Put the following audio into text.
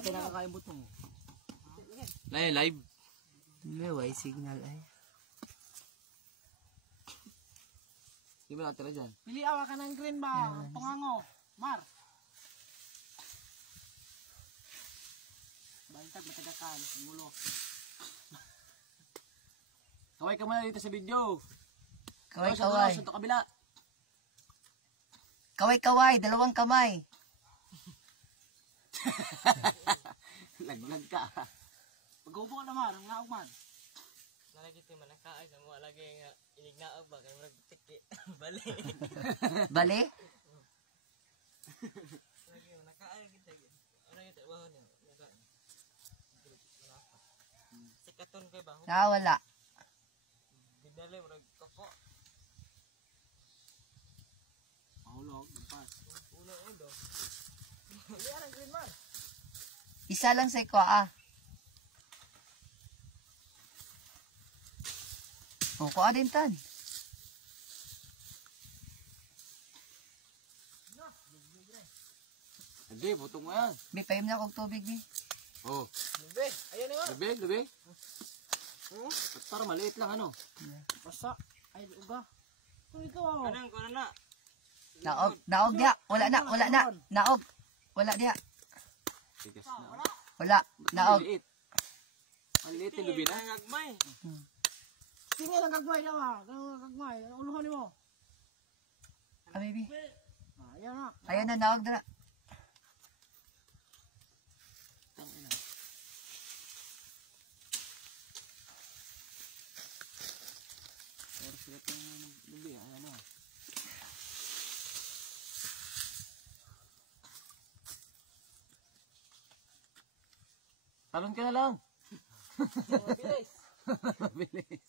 Dapat ay nakakain buto mo. Live. May signal ay. Di ba natira dyan? Pili awa ka ng green ba? Pangango. Mar. Bantag matagakan. Mulo. Kaway ka muna dito sa video. Kaway. Sa kabila. Kaway, dalawang kamay. Laglag ka. Pag-ubo ka naman, ang naog man. Nalagi ito manakaay sa mga lagi nga inignaog ba kaya magtiki. Bali. Bali? Lagi manakaay kita. Ano yung trabaho niya? Sikaton kay ba? Wala. Bidali murag koko. Mahulog, lampas. Ulo do. Pili ang green man. Isa lang sa iko O, kuha din tan. Hindi, butong mo yan. Bi, pahim na kong tubig, bi. Oh. Lube. Ayan na yun. Lubig. Ba't para maliit lang ano? Basta. Ay, uga. Kung ikaw. Kanang kuno na. Naog dia. Wala na. Naog. Wala dia. Tigas na. Wala. Naog. Maliit. Maliit yung lubi na. Nangagmay. Tingin ang gagmay na ba? Gagmay. Uluhan mo. Bibi. Ayan na. Ayan na, naog na. Tangina. Pero sila itong lubi. Ayan na. Talon ka na lang. Mabilis. Mabilis.